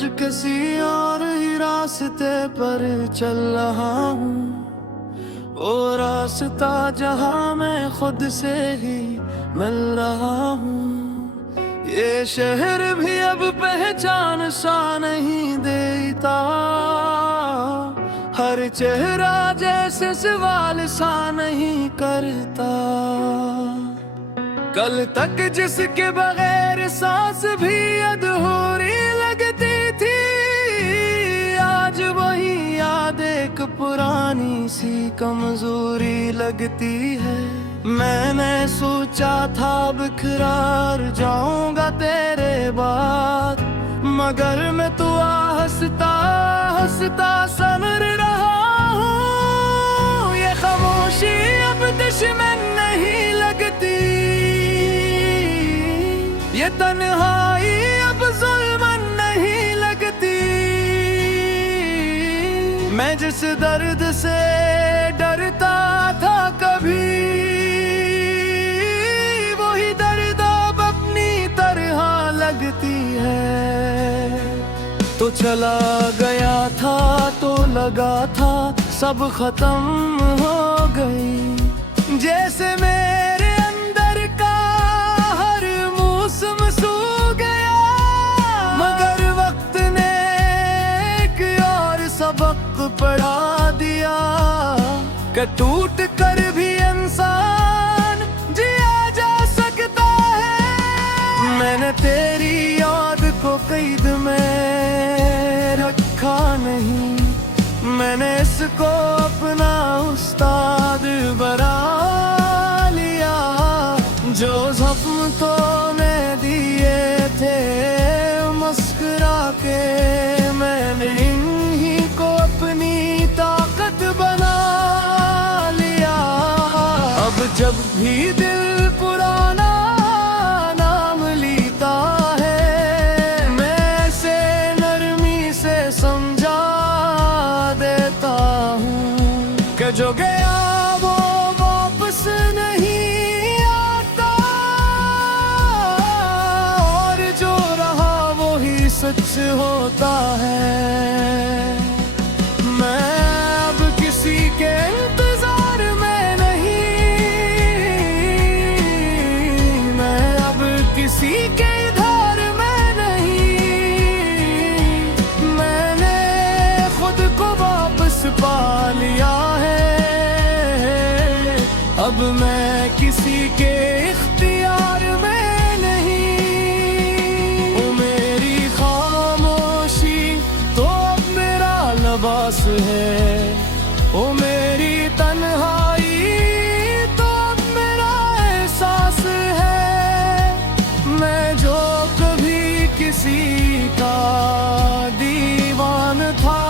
आज किसी और ही रास्ते पर चल रहा हूँ, वो रास्ता जहाँ मैं खुद से ही मिल रहा हूँ। ये शहर भी अब पहचान सा नहीं देता, हर चेहरा जैसे सवाल सा नहीं करता। कल तक जिसके बगैर सांस भी अधूरी लगती थी, आज वही याद एक पुरानी सी कमजोरी लगती है। मैंने सोचा था बिखरार जाऊंगा तेरे बाद, मगर मैं तो हंसता हंसता समर रहा हूँ। ये खामोशी अब दुश्मन नहीं लगती, ये तन्हाई अब जुल्मन नहीं लगती। मैं जिस दर्द से डरता था कभी, वही दर्द अब अपनी तरह लगती है। तो चला गया था तो लगा था सब खत्म हो गई, जैसे मेरे अंदर का हर मौसम सो गया। मगर वक्त ने एक और सबक पढ़ा दिया कि टूट कर भी इंसान जिया जा सकता है। मैंने तेरी याद को कैद में रखा नहीं, मैंने इसको अपना उस्ताद बना लिया। जो ज़ख्म तो मैं दिए थे मुस्कुरा के, मैंने इन्हीं को अपनी ताकत बना लिया। अब जब भी दिल पुराना नाम लेता है, मैं से नरमी से समझा देता हूँ कि जो गया वो वापस नहीं आता, और जो रहा वो ही सच होता है। मैं अब किसी के इंतजार में नहीं, मैं अब किसी के इधर में नहीं। मैंने खुद को वापस पा लिया है, अब मैं किसी के इख्तियार में नहीं। ओ मेरी खामोशी तो अब मेरा लिबास है, ओ मेरी तन्हाई तो अब मेरा एहसास है। मैं जो कभी किसी का दीवान था,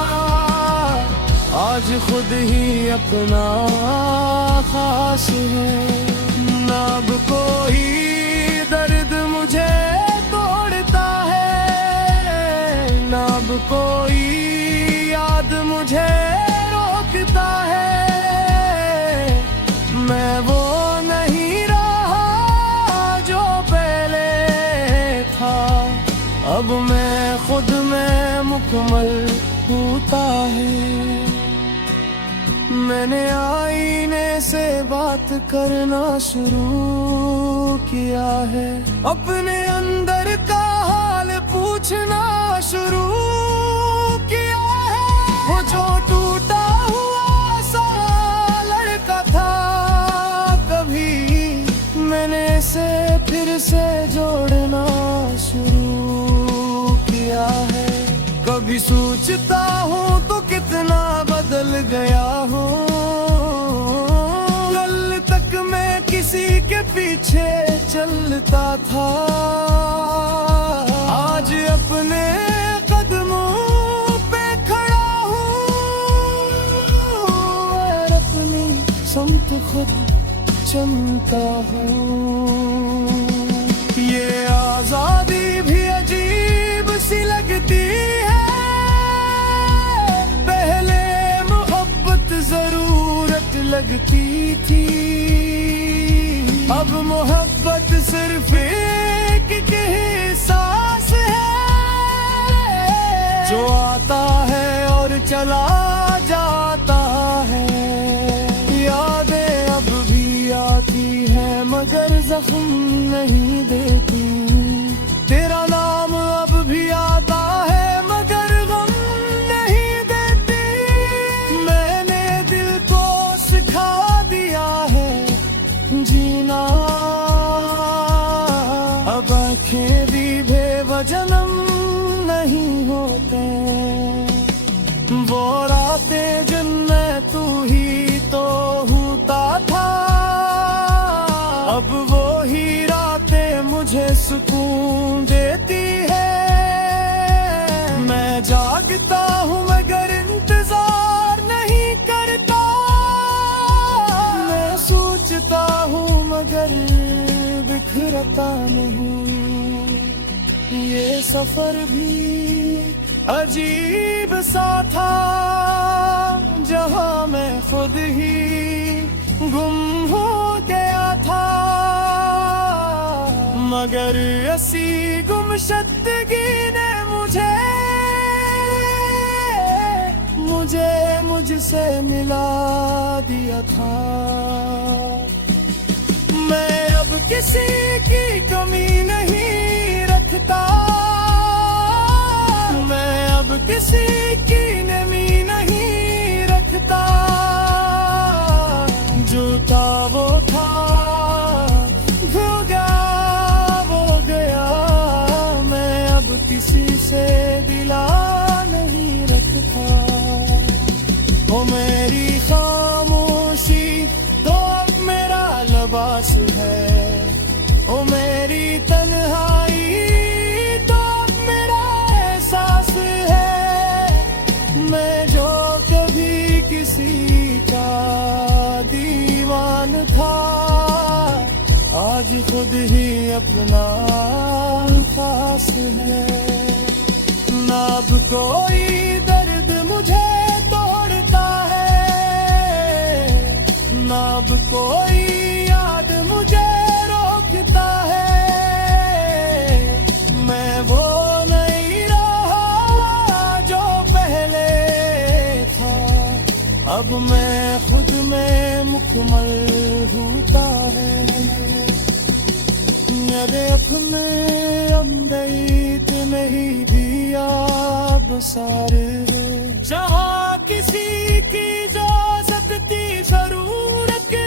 आज खुद ही अपना खास है। ना अब कोई दर्द मुझे तोड़ता है, ना अब कोई याद मुझे रोकता है। मैं वो नहीं रहा जो पहले था, अब मैं खुद में मुकम्मल होता है। मैंने आईने से बात करना शुरू किया है, अपने अंदर का हाल पूछना शुरू किया है। वो जो टूटा हुआ सा लड़का था कभी, मैंने इसे फिर से जोड़ना शुरू किया है। कभी सोचता हूँ तो कितना बदल गया हूँ, कल तक मैं किसी के पीछे चलता था, आज अपने कदमों पे खड़ा हूँ और अपनी समत खुद चुनता हूँ। ये आजादी भी अजीब सी लगती है, जरूरत लगती थी, अब मोहब्बत सिर्फ एक की सांस है। जो आता है और चला जाता है। यादें अब भी आती है मगर जख्म नहीं देती। तेरा नाम अब भी आता है मगर गम नहीं देती। मैंने दिल को सिखा दिया है जीना। अब आँखें भी बेवजनम नहीं होते। वो रातें जिनमें तू ही तो होता था, अब वो ही रातें मुझे सुकून देती है। मैं जागता हूँ मगर इंतजार नहीं करता। मैं सोचता हूँ मगर बिखरता नहीं। ये सफर भी अजीब सा था जहाँ मैं खुद ही गुम हो गया था। मगर ऐसी गुमशुदगी ने मुझसे मिला दिया था। मैं अब किसी की कमी नहीं रखता। मैं अब किसी की नमी नहीं रखता। जो था वो था, भूगा वो गया। मैं अब किसी से दिला नहीं रखता। ओ मेरी खामोशी तो अब मेरा लिबास है। ओ मेरी तन्हाई तो अब मेरा एहसास है। मैं जो कभी किसी का दीवान था, आज खुद ही अपना खास है। ना अब कोई दर्द मुझे तोड़ता है, ना अब कोई याद मुझे रोकता है। मैं वो नहीं रहा जो पहले था। अब मैं खुद में मुकम्मल होता है। मेरे अपने अमदईत नहीं भी अब सारे, जहाँ किसी की इजाजत थी जरूरत के